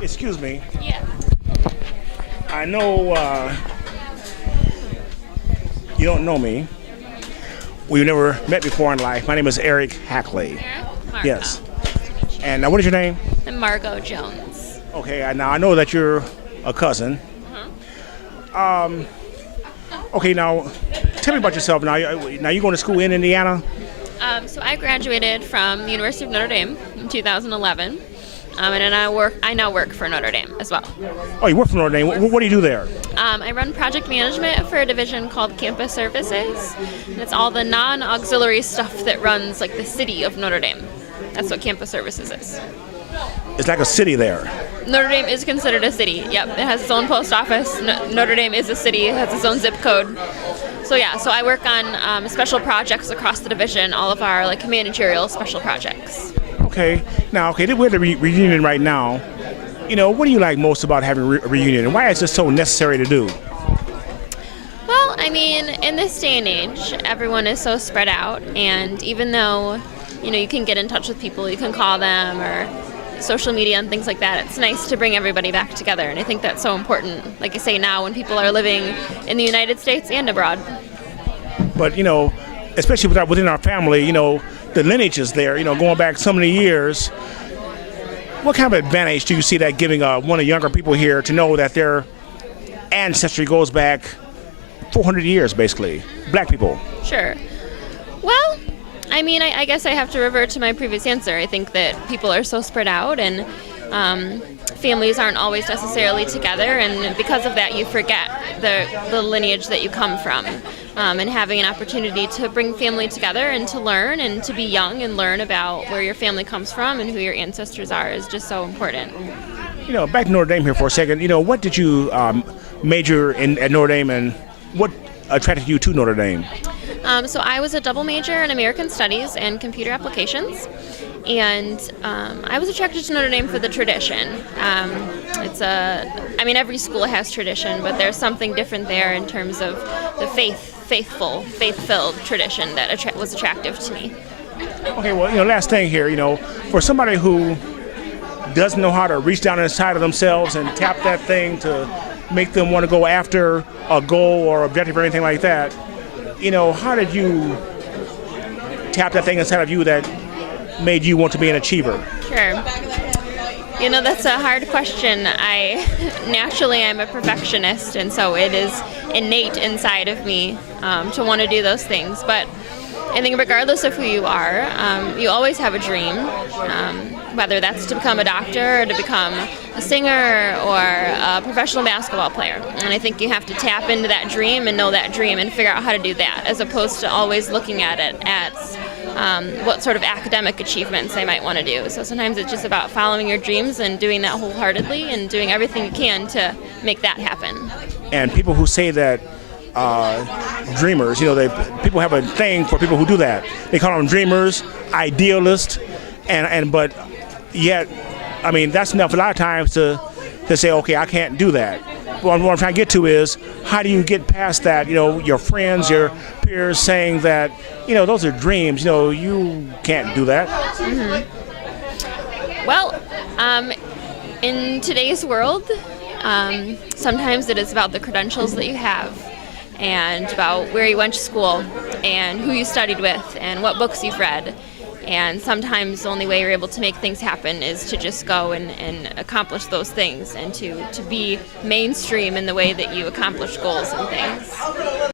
Excuse me. Yeah. I know you don't know me. We've never met before in life. My name is Eric Hackley. Margot. Yes. And now, what is your name? I'm Margot Jones. Okay. Now I know that you're a cousin. Okay. Now, tell me about yourself. Now you're going to school in Indiana. So I graduated from the University of Notre Dame in 2011, and then I now work for Notre Dame as well. Oh, you work for Notre Dame. What do you do there? I run project management for a division called Campus Services. And it's all the non-auxiliary stuff that runs like the city of Notre Dame. That's what Campus Services is. It's like a city there. Notre Dame is considered a city. Yep, it has its own post office. Notre Dame is a city. It has its own zip code. So yeah, so I work on special projects across the division. All of our like managerial special projects. Okay. Now, we're at the reunion right now. What do you like most about having a reunion, and why is this so necessary to do? Well, I mean, in this day and age, everyone is so spread out, and even though, you can get in touch with people, you can call them or social media and things like that, it's nice to bring everybody back together, and I think that's so important, like I say now, when people are living in the United States and abroad. But, especially within our family, the lineage is there, going back so many years. What kind of advantage do you see that giving one of the younger people here to know that their ancestry goes back 400 years, basically? Black people. Sure. Well, I mean, I guess I have to revert to my previous answer. I think that people are so spread out, and families aren't always necessarily together, and because of that, you forget the lineage that you come from. And having an opportunity to bring family together and to learn and to be young and learn about where your family comes from and who your ancestors are is just so important. Back to Notre Dame here for a second. What did you major in at Notre Dame, and what attracted you to Notre Dame? So I was a double major in American Studies and Computer Applications, and I was attracted to Notre Dame for the tradition. Every school has tradition, but there's something different there in terms of the faith-filled tradition that was attractive to me. Okay, well, last thing here, for somebody who doesn't know how to reach down inside of themselves and tap that thing to make them want to go after a goal or objective or anything like that, how did you tap that thing inside of you that made you want to be an achiever? Sure. That's a hard question. I'm a perfectionist, and so it is innate inside of me to want to do those things. But I think regardless of who you are, you always have a dream, whether that's to become a doctor or to become a singer or a professional basketball player. And I think you have to tap into that dream and know that dream and figure out how to do that, as opposed to always looking at it as what sort of academic achievements I might want to do. So sometimes it's just about following your dreams and doing that wholeheartedly and doing everything you can to make that happen. And people who say that dreamers, people have a thing for people who do that. They call them dreamers, idealists, but yet, that's enough a lot of times to say, okay, I can't do that. What I'm trying to get to is, how do you get past that? Your friends, your peers saying that, those are dreams. You can't do that. Mm-hmm. Well, in today's world, sometimes it is about the credentials that you have, and about where you went to school, and who you studied with, and what books you've read. And sometimes the only way you're able to make things happen is to just go and accomplish those things, and to be mainstream in the way that you accomplish goals and things.